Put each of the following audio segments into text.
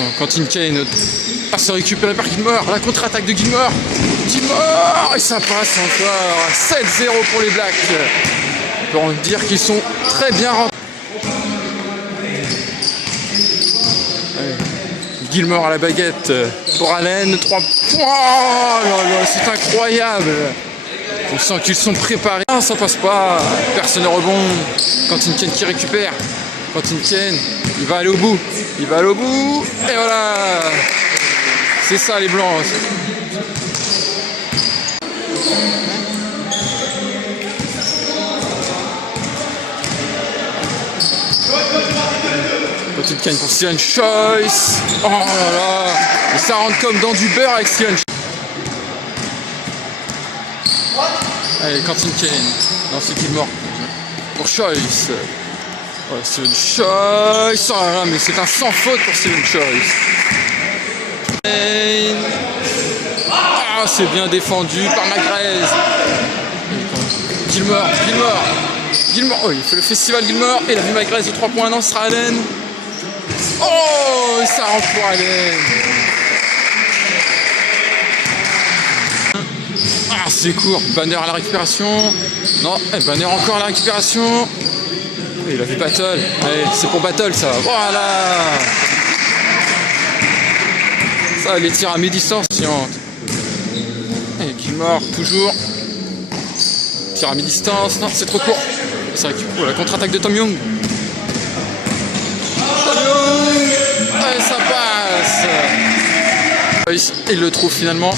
Attention, Quentin Kane passe récupéré par Gilmore. La contre-attaque de Gilmore. Gilmore! Et ça passe encore. 7-0 pour les Blacks. On peut en dire qu'ils sont très bien rentrés. Gilmore à la baguette pour Allen. 3 points. Oh là là, c'est incroyable. On sent qu'ils sont préparés. Ah, ça passe pas. Personne ne rebond. Quentin Kane qui récupère. Quentin Kane, il va aller au bout. Il va aller au bout. Et voilà. C'est ça les Blancs. Quentin Kane pour Steven Choice. Oh là là. Et ça rentre comme dans du beurre avec Steven Choice. Allez, Quentin Kane. Non, c'est Gilmore. Pour Choice. Oh, Steven Choice. Oh là là, mais c'est un sans faute pour Steven Choice. Ah, c'est bien défendu par Magrez. Gilmore. Oh, il fait le festival Gilmore. Et il a vu Magrez de 3 points. Non, ce sera Allen. Oh, ça rentre pour Allen. Ah, c'est court. Banner à la récupération. Non, Banner encore à la récupération. Et il a vu Battle. Allez, c'est pour Battle ça. Voilà. Ça, les tirs à mi-distance. Et Gilmore, toujours. Tir à mi-distance. Non, c'est trop court. Ça récupère la contre-attaque de Tom Young. Et ça passe. Il le trouve finalement.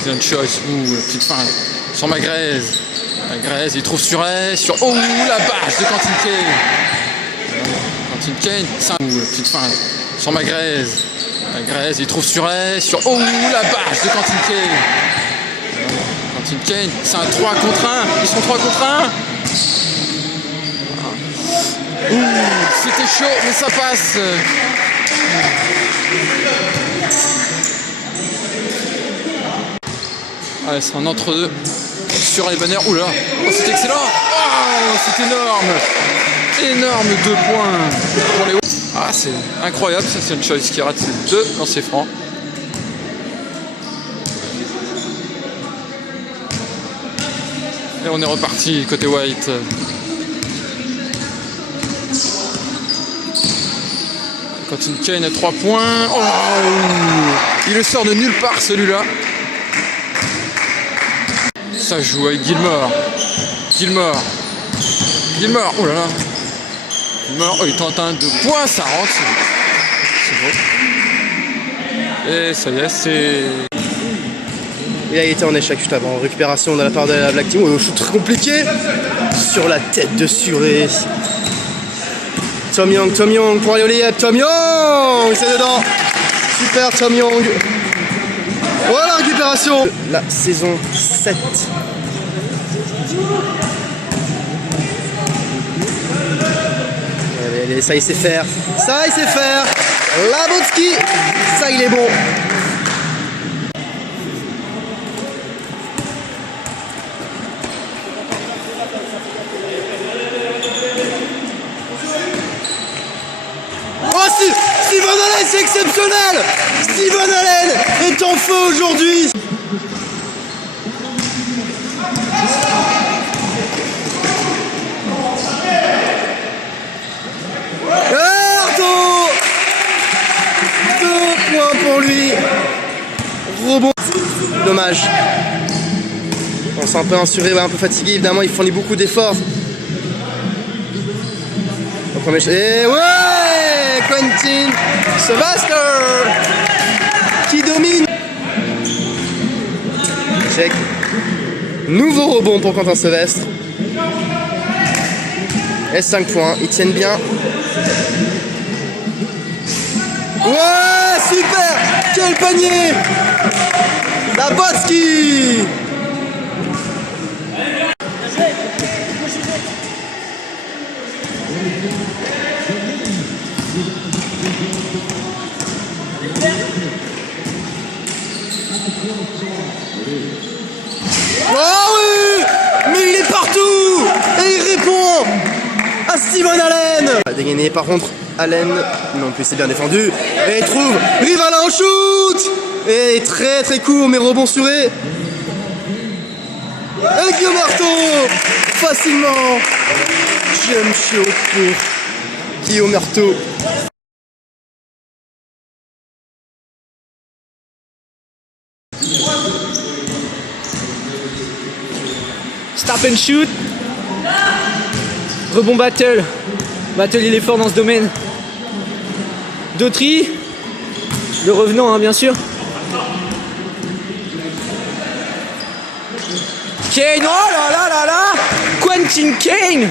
Steven Choice. Ouh, la petite fin. Sur Magrez. Magrez, il trouve sur S. Oh, la bâche de Quentin Kane. Quentin Kane. Ouh, la petite fin. Sur Magrez. Magrez, il trouve sur S. Oh, la bâche de Quentin Kane. Quentin Kane. C'est un 3 contre 1. Ils sont 3 contre 1. Ouh, c'était chaud, mais ça passe. Allez, c'est un entre-deux sur les banners. Oula, oh, c'est excellent. Oh, c'est énorme. Énorme 2 points pour les hauts. Ah, c'est incroyable. Ça, c'est une Choice qui rate ses 2 dans ses francs. Et on est reparti côté White. Quentin Kane à 3 points. Oh, il le sort de nulle part celui-là. Ça joue avec Gilmore. Oh là là. Gilmore, oh, il tente un 2 points, ça rentre. C'est beau. Et ça y est, c'est... Il a été en échec juste avant. Récupération de la part de la Black Team. Shoot très compliqué. Sur la tête de Suré. Tom Young pour aller au layup. Tom Young, c'est dedans. Super Tom Young. Voilà la récupération. La saison 7. Allez, ça il sait faire. Labotsky. Ça il est bon. Steven Allen, c'est exceptionnel! Steven Allen est en feu aujourd'hui! Arto! 2 points pour lui! Rebond! Dommage. On s'est un peu insuré, un peu fatigué, évidemment, il fournit beaucoup d'efforts. Et ouais! Quentin Sylvester qui domine. Check. Nouveau rebond pour Quentin Sylvestre. Et 5 points, ils tiennent bien. Ouais, super! Quel panier! Labotsky! Oh oui! Mais il est partout! Et il répond à Steven Allen! Dégainé par contre Allen, non plus c'est bien défendu. Et trouve Rivalin en shoot. Et très très court mais rebond suré. Et Guillaume Artaud facilement. Jump shot pour Guillaume Artaud. Stop and shoot. Rebond Battle. Battle il est fort dans ce domaine. Dautry. Le revenant hein, bien sûr. Kane, oh là là là là. Quentin Kane.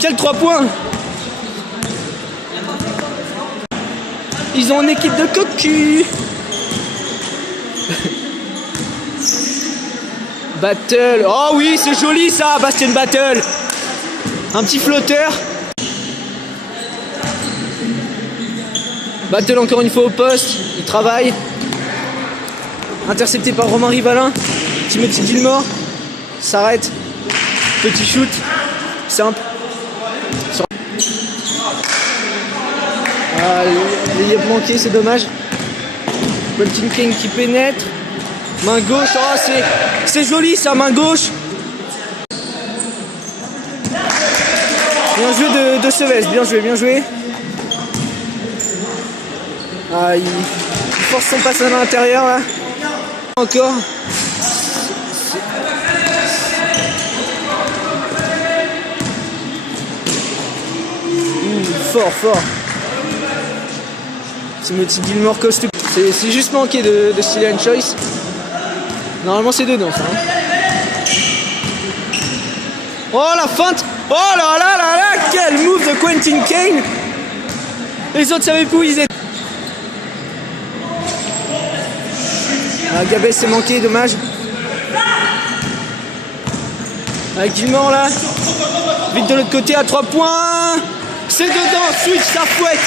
Quel 3 points. Ils ont une équipe de cocu. Battle, oh oui c'est joli ça, Bastien Battle. Un petit flotteur. Battle encore une fois au poste, il travaille. Intercepté par Romain Rivalin. Timothy Gilmore s'arrête. Petit shoot, simple. Ah, les yeux manqués, c'est dommage. Quentin Kane qui pénètre. Main gauche, oh c'est joli ça, main gauche. Bien joué de Seves, bien joué, bien joué. Ah, il force son passage à l'intérieur là. Encore. Fort, fort. Timothy Gilmore coste. C'est juste manqué de stealer une choice. Normalement c'est dedans ça. Hein. Oh la feinte. Oh là là là là. Quel move de Quentin Kane. Les autres savaient plus où ils étaient. Ah, Gabès s'est manqué, dommage. Avec Gilmore là. Vite de l'autre côté à 3 points. C'est dedans, switch, ça fouette.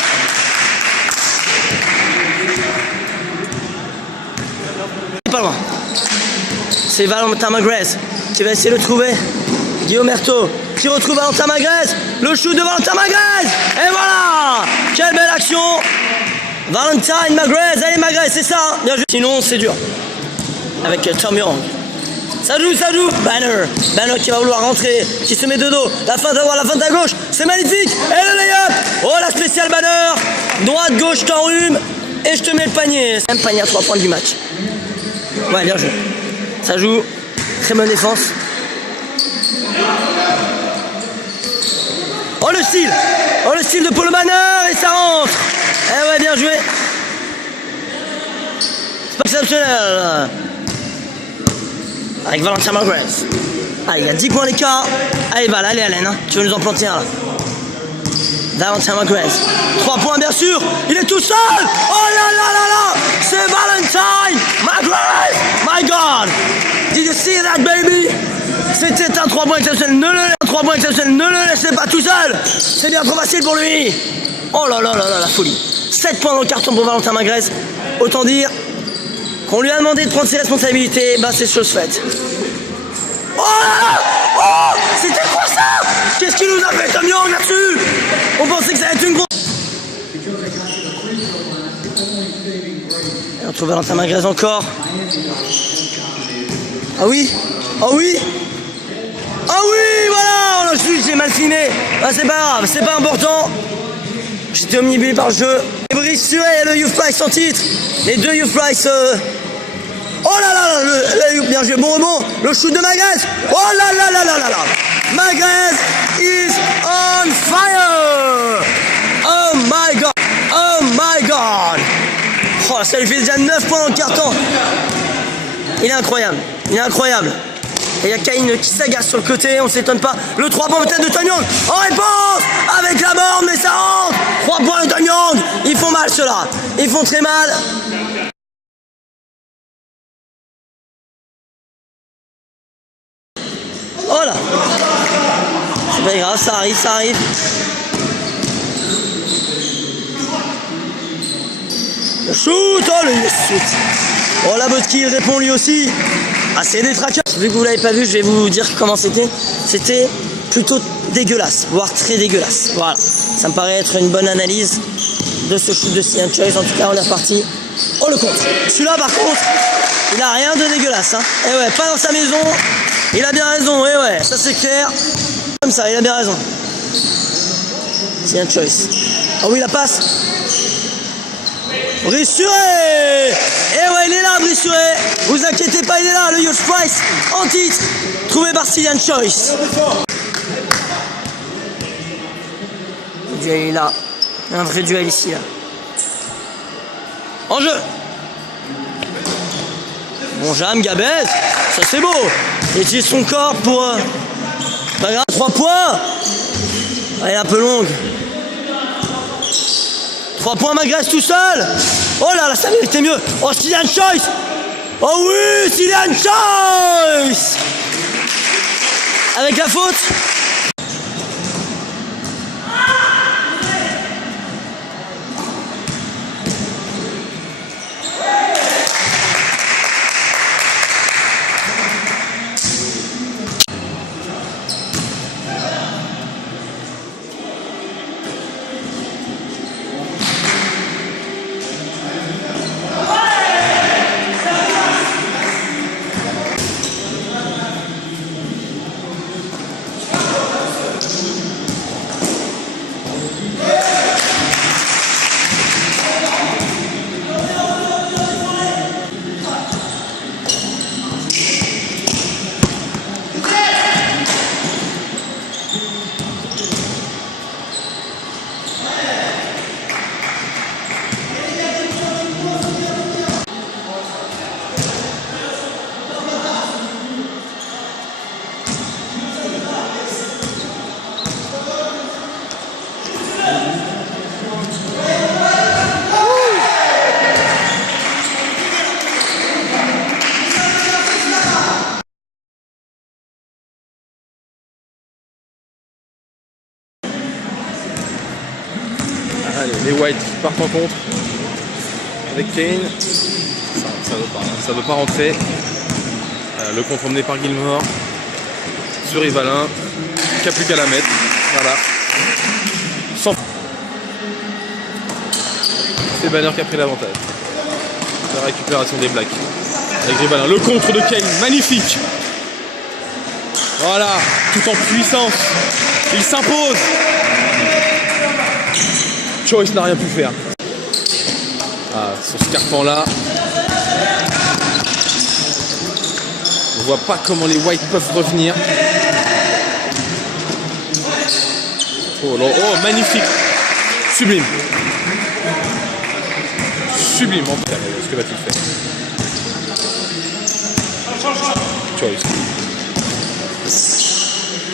Pas loin. C'est Valentin Magrez qui va essayer de trouver Guillaume Artaud qui retrouve Valentin Magrez. Le shoot de Valentin Magrez. Et voilà. Quelle belle action. Valentin Magrez. Allez Magrez, c'est ça. Bien joué. Sinon c'est dur. Avec Tom Young. Ça joue. Banner qui va vouloir rentrer, qui se met de dos. La feinte à gauche. C'est magnifique. Et le layup. Oh la spéciale Banner. Droite, gauche, t'enrhume. Et je te mets le panier. C'est même panier à 3 points du match. Ouais, bien joué. Ça joue. Très bonne défense. Oh le style de Paul Banner. Et ça rentre. Eh ouais, bien joué. C'est pas exceptionnel. Avec Valentin Magrez. Allez, il y a 10 points l'écart. Allez, allez Allen, hein. Tu veux nous en planter un là. Valentin Magrez. 3 points bien sûr. Il est tout seul. Oh là là là là. C'est Valentin Magrez. My God. Did you see that baby? C'était un 3 points exceptionnel. Ne le laissez pas tout seul. C'est bien trop facile pour lui. Oh là là là là, la folie. 7 points dans le carton pour Valentin Magrez. Autant dire qu'on lui a demandé de prendre ses responsabilités. Bah c'est chose faite. Oh là là. Oh, c'était quoi ça? Qu'est-ce qu'il nous a fait Tom Young là-dessus? On pensait que ça allait être une grosse... Et on trouve Valentin Magrez encore. Ah oui. Voilà. J'ai mal filmé. Ah, c'est pas grave, c'est pas important. J'étais omnibulé par le jeu. Et Brice Suet et le Youth Price en titre. Les deux Youth Price. Oh là là, bien joué, bon rebond. Le shoot de Magrez. Oh là là là là là là. Magrez is on fire. Oh my God. Oh, ça lui fait déjà 9 points dans le carton. Il est incroyable. Et il y a Kane qui s'agace sur le côté, on ne s'étonne pas. Le 3 points peut-être de Tom Young. En réponse avec la borne, mais ça rentre. 3 points de Tom Young. Ils font mal ceux-là. Ils font très mal. Oh là. C'est pas grave, ça arrive. Le shoot, oh le shoot. Oh la Botki, il répond lui aussi. Ah c'est des trackers. Vu que vous l'avez pas vu, je vais vous dire comment c'était. C'était plutôt dégueulasse, voire très dégueulasse. Voilà, ça me paraît être une bonne analyse de ce shoot de Cillian Choice. En tout cas, on est reparti. Oh, le contre. Celui-là, par contre, il a rien de dégueulasse. Hein. Et ouais, pas dans sa maison. Il a bien raison. Et ouais, ça c'est clair. Comme ça, il a bien raison. Cillian Choice. Ah oui, la passe. Brissuré. Et ouais, il est là, Brissuré. Vous inquiétez pas, il est là, le Youth Price en titre, trouvé par Cillian Choice. Le duel est là. Un vrai duel ici, là. En jeu. Bon jam, Gabez. Ça c'est beau. Il utilise son corps pour... pas grave, 3 points. Elle est un peu longue. 3 points, Magrez tout seul. Oh là là, ça méritait mieux. Oh, Cillian Choice. Oh oui, Cillian Choice. Avec la faute. Allez, les Whites partent en contre avec Kane. Ça veut pas rentrer. Le contre emmené par Gilmore sur Rivalin, qui n'a plus qu'à la mettre. Voilà. C'est Banner qui a pris l'avantage. La récupération des Blacks avec Rivalin. Le contre de Kane, magnifique. Voilà, tout en puissance. Il s'impose. Choice n'a rien pu faire. Ah, sur ce carton là, on voit pas comment les Whites peuvent revenir. Oh, là, oh magnifique, sublime, sublime. Ce que va-t-il faire? Choice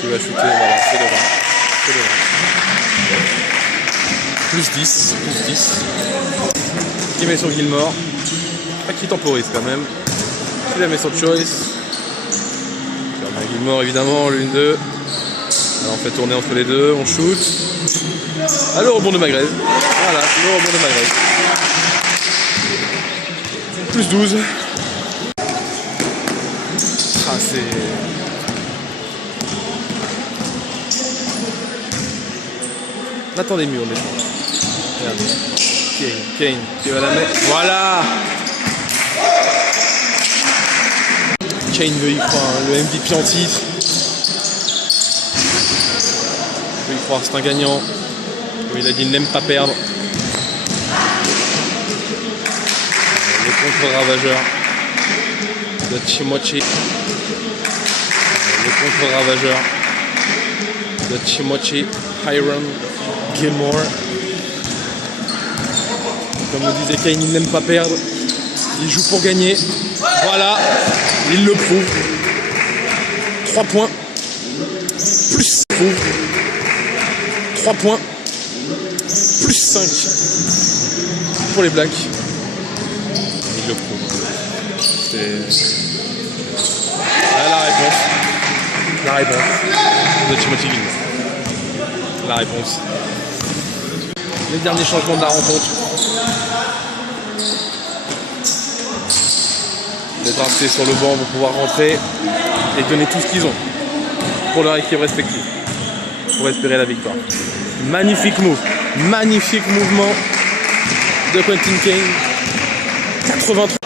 qui va shooter. Voilà, c'est devant. C'est devant. Plus 10. Qui met sur Gilmore. Pas qui temporise quand même. Qui la met sur Choice. Gilmore évidemment, l'une d'eux. Alors on fait tourner entre les deux, on shoot. Ah, le rebond de Magrez. Voilà, le rebond de Magrez. Plus 12. Ah, c'est... On attendait mieux, honnêtement. Regarde. Kane qui va la mettre. Voilà. Kane veut y croire, le MVP en titre. Il veut y croire, c'est un gagnant. Comme il a dit, il n'aime pas perdre. Le contre-ravageur de Chimochi. Le contre-ravageur de Chimochi. Hiram Gilmore. Comme le disait Kane, il n'aime pas perdre. Il joue pour gagner. Voilà, il le prouve. 3 points. Plus 3 points. Plus 5 pour les Blacks. Il le prouve. C'est... Ah, la réponse. La réponse de Timothy Gilmore. La réponse. Les derniers changements de la rencontre. Les draftés sur le banc vont pouvoir rentrer et donner tout ce qu'ils ont pour leur équipe respective. pour espérer la victoire. Magnifique move, magnifique mouvement de Quentin Kane. 83.